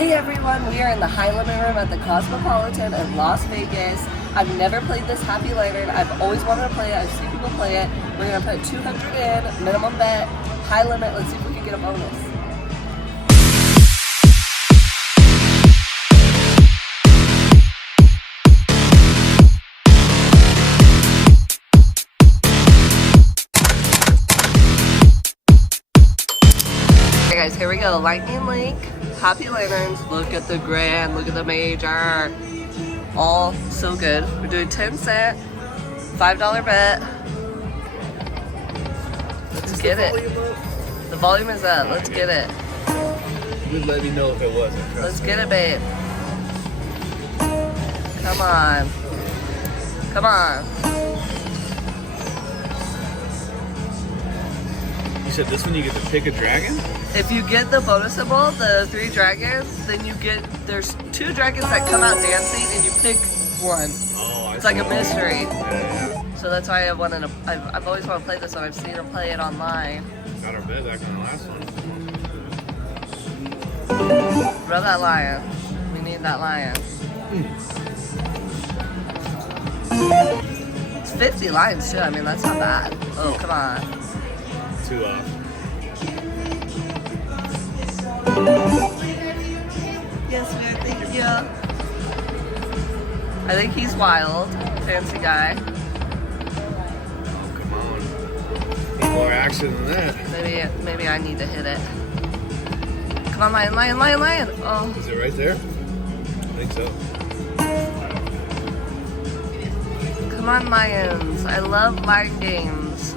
Hey everyone, we are in the high limit room at the Cosmopolitan in Las Vegas. I've never played this Happy Lantern. I've always wanted to play it. I've seen people play it. We're going to put 200 in, minimum bet, high limit. Let's see if we can get a bonus. Okay guys, here we go. Lightning Link, Happy Lanterns. Look at the grand, look at the major. All so good. We're doing 10 cent, $5 bet. Let's get it. The volume is up. Let's get it. You'd let me know if it wasn't. Let's get it, babe. Come on. Come on. You said this one you get to pick a dragon? If you get the bonus symbol, the 3 dragons, then you get, there's 2 dragons that come out dancing and you pick one. Oh, it's like a mystery. Yeah. So that's why I've always wanted to play this one. I've seen her play it online. Got our bet back on the last one. Rub that lion. We need that lion. It's 50 lions too. I mean, that's not bad. Oh, come on. 2 off. Yes, man. Thank you. I think he's wild. Fancy guy. Oh, come on. Need more action than that. Maybe I need to hit it. Come on, lion, lion, lion, lion. Oh. Is it right there? I think so. Come on, lions. I love lion games.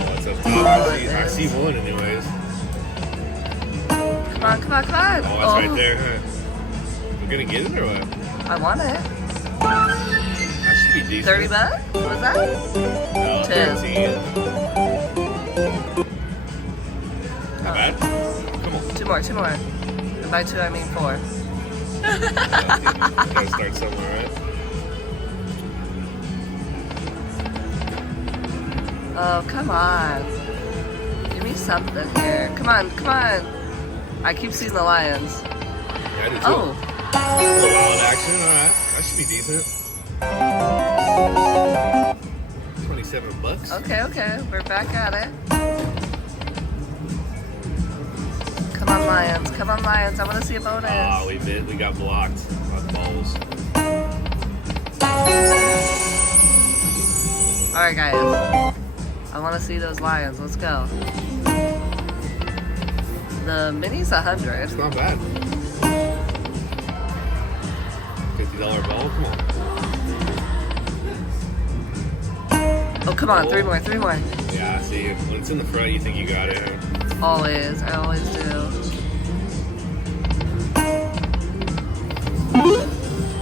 Oh, it's up top. I see one anyways. Come on, come on, come on. Oh, it's right there, huh? We're gonna get it or what? I want it. That should be decent. 30 bucks? What was that? No, 10. 13. Not bad. Come on. 2 more, 2 more. And by 2, I mean 4. Gotta start somewhere, right? Oh, come on. Give me something here. Come on, come on. I keep seeing the lions. Yeah, I do too. Oh. A little wild action, alright. That should be decent. 27 bucks. Okay, okay. We're back at it. Come on, lions. Come on, lions. I want to see a bonus. Ah, we got blocked by the balls. Alright, guys. I want to see those lions. Let's go. The mini's 100. It's not bad. $50 ball, come on. Oh, come on. 3 more, 3 more. Yeah, I see. When it's in the front, you think you got it. Always. I always do.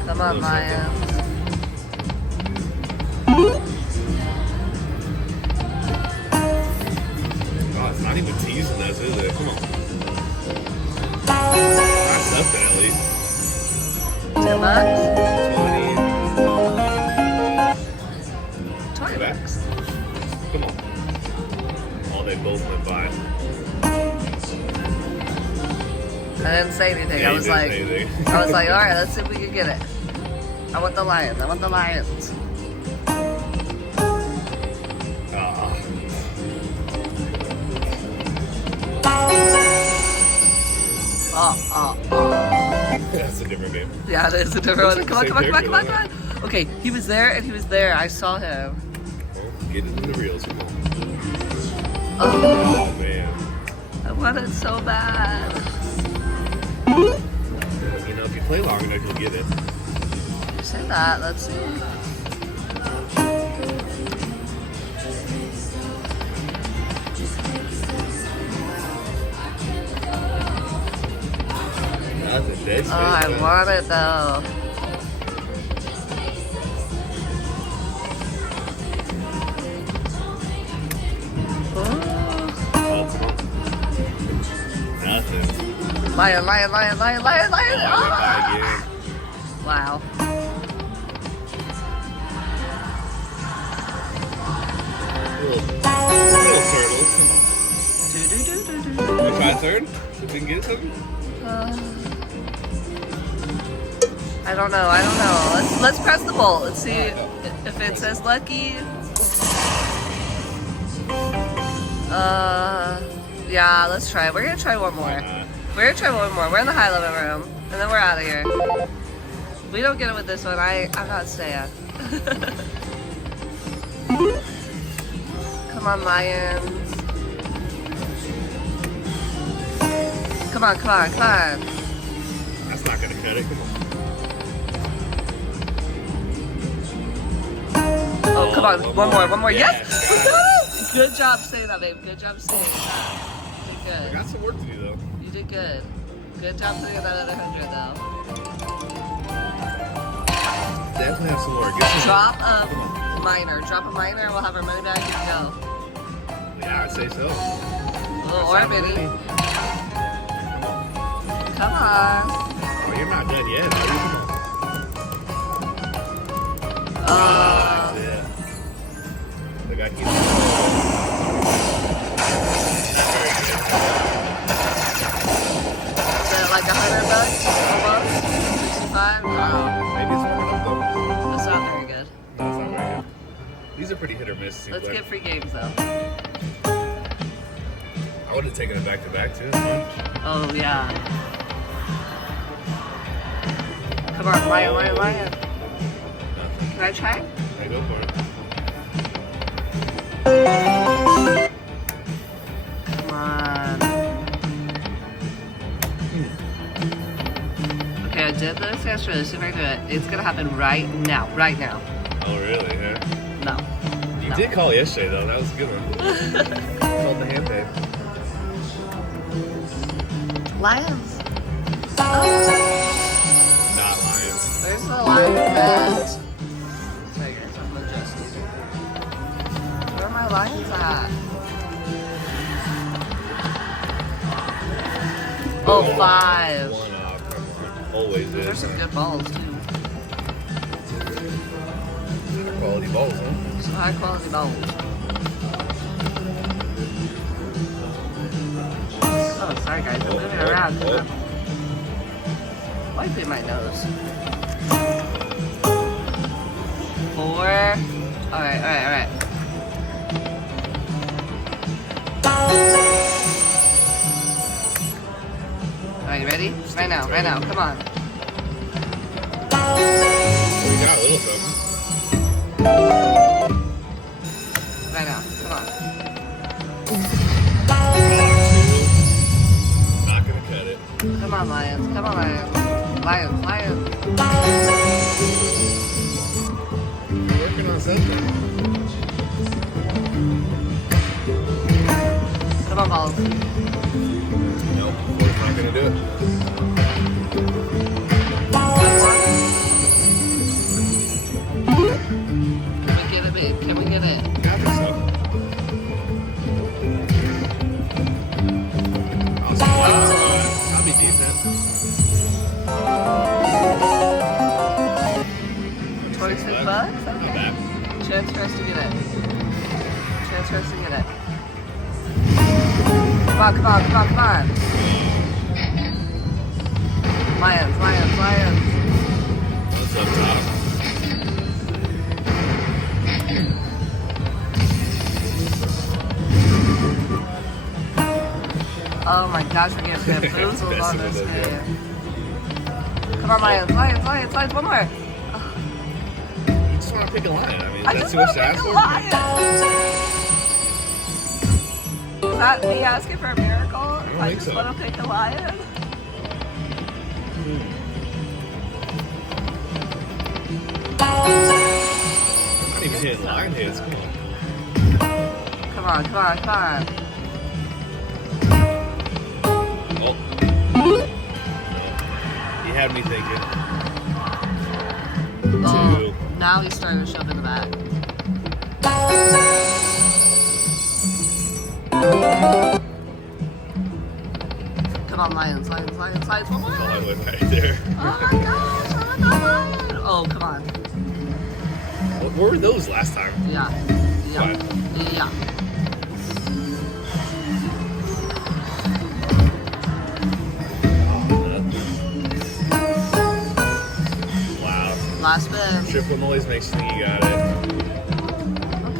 Come on, lions. Oh, it's not even teasing us, is it? Come on. Not something at least. 10 bucks? 20. 20 bucks. Come on. Oh, they both went by. I didn't say anything. Yeah, I you was didn't like, say anything. all right, let's see if we can get it. I want the lions. I want the lions. Oh. That's a different game. Yeah, it is a different one. Looks Come like on, the come on, same come on, come on, come on. Okay, he was there and he was there. I saw him. Well, get it in the reels. Come on. Oh, Oh, man. I want it so bad. You know, if you play long enough, you'll get it. You say that. Let's see. That's a dead Oh, I want it though. Oh. Oh, come on. Nothing. Lion, lion, lion, lion, lion, lion. Oh, Oh. again. Wow. Little turtles, come on. Do, do, do, do, do. You try third? See if we can get something. I don't know. Let's press the bolt. Let's see if it says lucky. Yeah, let's try it. We're gonna try one more. We're in the high living room, and then we're out of here. If we don't get it with this one, I'm not staying. Come on, lions. Come on. That's not gonna cut it. Come on. Oh, come on. One more. Yeah, Yes! Good job saying that, babe. Good job saying that. You did I good. got some work to do though. You did good. Good job putting that other 100 though. Definitely have some work. Get some Drop a minor. Drop a minor and we'll have our money back and go. Yeah, I'd say so. Or a mini. Come on. Oh, you're not done yet, are you? Yeah. They got you. Is it like $100 almost? 65? Maybe it's warming up though. That's not very good. No, it's not very good. These are pretty hit or miss. Seems Let's like. get free games though. I would have taken it back to back too. Oh yeah. Come on, lion. Can I try? I go for it. Come on. Okay, I did this yesterday. Let's see if I can do it. It's gonna happen right now. Oh really? Yeah. No. You did call yesterday though. That was a good one. Called the hand tape. Lions. Oh. Not lions. Where's the lion at? Sorry guys, I'm adjusting. Where are my lions at? Oh, 5. One off. Come on. Always There's is. some good balls too. Quality balls, huh? Some high quality balls. Oh, sorry guys, I'm moving around. Wiping my nose. 4. Alright. Alright, you ready? Right now, come on. We got a little something. Right now, come on. Not gonna cut it. Come on, lions. Lions. We're working on something. Come on, balls. Nope, we're not gonna do it. Can we get it, babe? Can we get it? I think so. Awesome. I'll be decent. 26 bucks? Not Okay. bad. Chance for us to get it. Come on. Lions. What's up top? Oh my gosh, we're getting bamboozled on this Messing with us, game. Come on, lions. One more. You just want to pick a lion. I mean, I that's just too want much to to pick ask a for. lion. Is that me asking for a miracle? If I think just so. want to pick a lion? Not even hitting lion hits. Come on. Come on. Oh. No. He had me thinking. Oh, 2. now he's starting to shove in the back. Come on, lions. One more. I went right there. Oh my gosh, I want that lion. Oh, come on. What were those last time? Yeah. What? Yeah. Last spin. Triple noise makes you think you got it.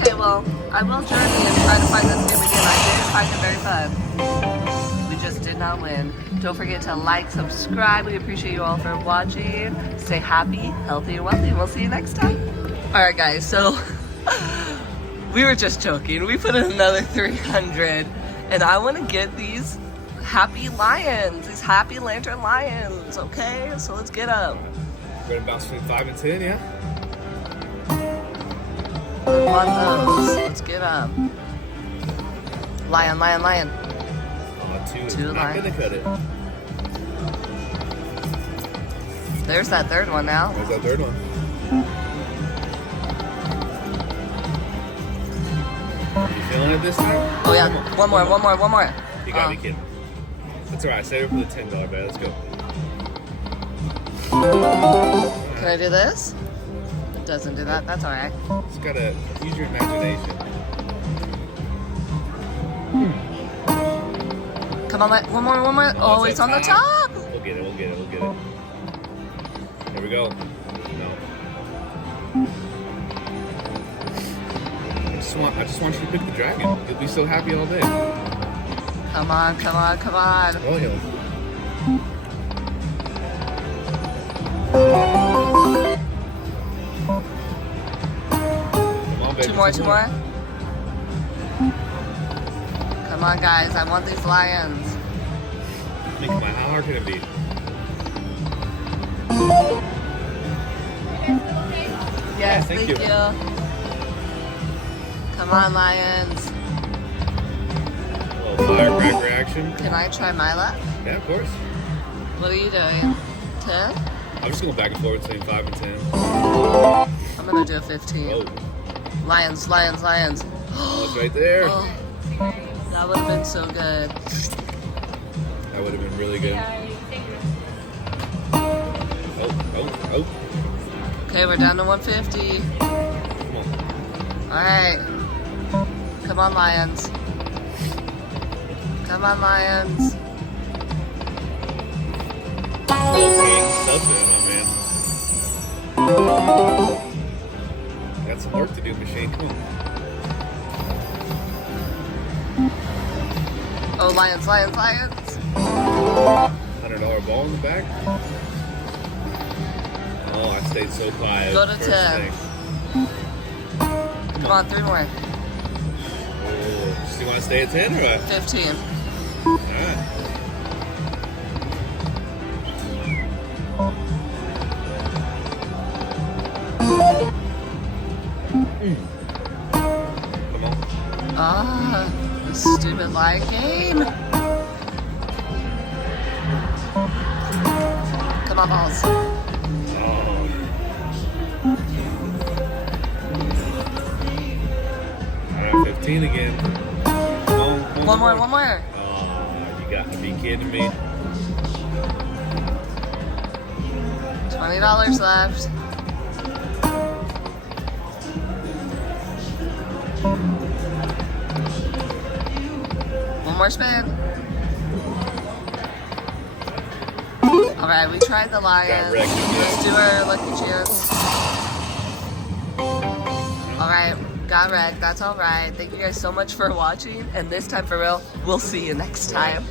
Okay, well, I will journey and try to find this game again. I did find it very fun. We just did not win. Don't forget to like, subscribe. We appreciate you all for watching. Stay happy, healthy, and wealthy. We'll see you next time. Alright guys, so we were just joking. We put in another 300 and I want to get these happy lions, these happy lantern lions, okay? So let's get them. We're gonna bounce between 5 and 10, yeah? On those. Let's get them. Lion, lion, lion. Two is Two not lion. gonna cut it. There's that third one now. Where's that third one? You feeling it this time? Oh yeah, one more. You gotta be kidding. That's alright, save it for the $10 bet. Let's go. Can I do this? It doesn't do that. That's alright. Just gotta use your imagination. Come on, one more. Oh, it's on the top. We'll get it. Here we go. No. I just want you to pick the dragon. You'll be so happy all day. Come on. Oh, yeah. Come on, baby. Two more. Come on, guys. I want these lions. Come on, how hard can it be? Yes, thank thank you. you. Come on, lions. A little firecracker action. Can I try my luck? Yeah, of course. What are you doing? 10? I'm just going back and forth between 5 and 10. I'm gonna do a 15. Oh, Lions. oh, it's right there. Oh, that would have been so good. That would have been really good. Oh. Okay, we're down to 150. Come on. Alright. Come on, lions. Got some work to do, machine. Come on. Oh, lions. $100 ball in the back. Oh, I stayed so quiet. Go to First 10. thing. Come on, 3 more. Oh, so you want to stay at 10 or what? 15. Alright. Come on. Ah, this stupid light game. Come on, balls. Oh. 15 again. One more. Oh, you got to be kidding me. $20 left. One more spin. Alright, we tried the lions. Let's do our lucky chance. Alright, got wrecked. That's alright. Thank you guys so much for watching. And this time for real, we'll see you next time.